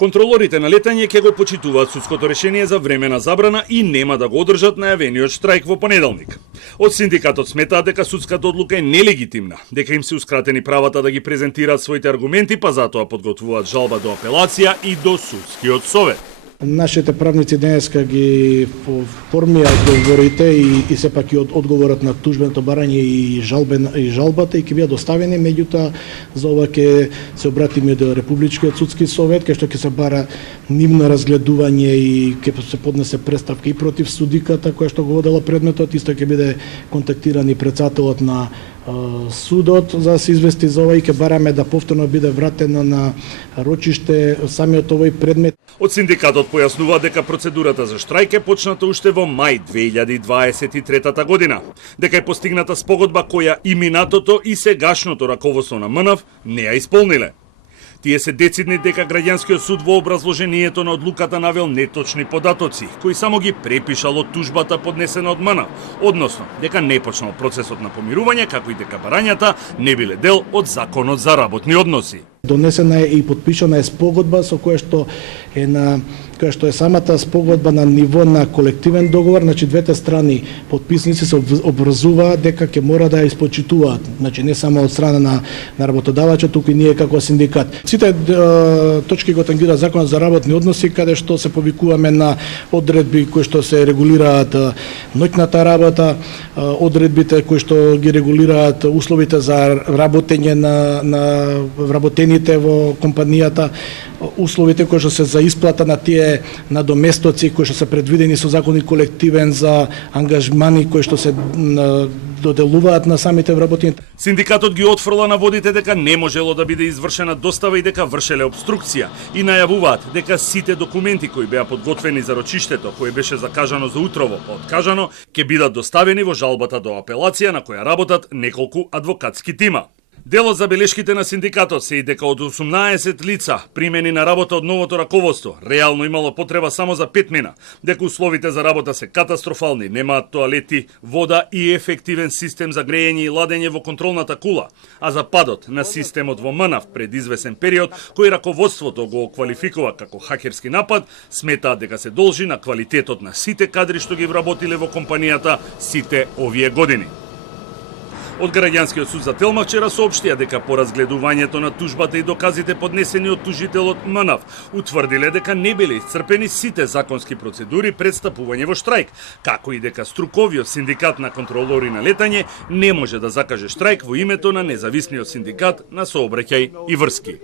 Контролорите на летање ќе го почитуваат судското решение за времена забрана и нема да го одржат најавениот штрајк во понеделник. Од синдикатот сметаат дека судската одлука е нелегитимна, дека им се ускратени правата да ги презентираат своите аргументи, па затоа подготвуваат жалба до апелација и до судскиот совет. Нашите правници денеска ги формија одговорите и сепак и одговорот на тужбеното барање и жалбата и ќе бидат доставени, меѓутоа за ова ќе се обратиме до Републичкиот судски совет, кај што ќе се бара нивно разгледување и ќе се поднесе преставка и против судиката која што го водела предметот, исто ќе биде контактиран и претседателот на судот за да се извести за ова и ќе бараме да повторно биде вратено на рочиште самиот овој предмет. Од синдикатот појаснува дека процедурата за штрајк е почната уште во мај 2023 година, дека е постигната спогодба која и минатото и сегашното раководство на МНАВ не ја исполниле. Тие се децидни дека граѓанскиот суд во образложението на одлуката навел неточни податоци, кои само ги препишал од тужбата поднесена од МНАВ, односно дека не почнал процесот на помирување, како и дека барањата не биле дел од Законот за работни односи. Донесена е и подпишана е спогодба со која што е самата спогодба на ниво на колективен договор, значи двете страни подписници се обврзуваат дека ќе мора да ја испочитуваат, значи не само од страна на работодавачот, туку и ние како синдикат. Сите точки го тангираат Законот за работни односи, каде што се повикуваме на одредби кои што се регулираат ноќната работа, одредбите кои што ги регулираат условите за работење на вработените во компанијата, условите кои што се за исплата на тие надоместоци кои што се предвидени со закон и колективен за ангажмани кои што се доделуваат на самите вработени. Синдикатот ги отфрла наводите дека не можело да биде извршена достава и дека вршеле обструкција и најавуваат дека сите документи кои беа подготвени за рочиштето кое беше закажано за утрово, па откажано, ќе бидат доставени во жалбата до апелација на која работат неколку адвокатски тима. Дел од забелешките на синдикатот се и дека од 18 лица примени на работа од новото раководство реално имало потреба само за 5 мина, дека условите за работа се катастрофални, немаат тоалети, вода и ефективен систем за грејење и ладење во контролната кула, а за падот на системот во МНАВ пред извесен период, кој раководството го квалификува како хакерски напад, сметаат дека се должи на квалитетот на сите кадри што ги вработиле во компанијата сите овие години. Од Граѓанскиот суд за Телмак вчера соопштија дека по разгледувањето на тужбата и доказите поднесени од тужителот МНАВ утврдиле дека не биле исцрпени сите законски процедури пред стапување во штрајк, како и дека струковиот синдикат на контролори на летање не може да закаже штрајк во името на независниот синдикат на сообраќај и врски.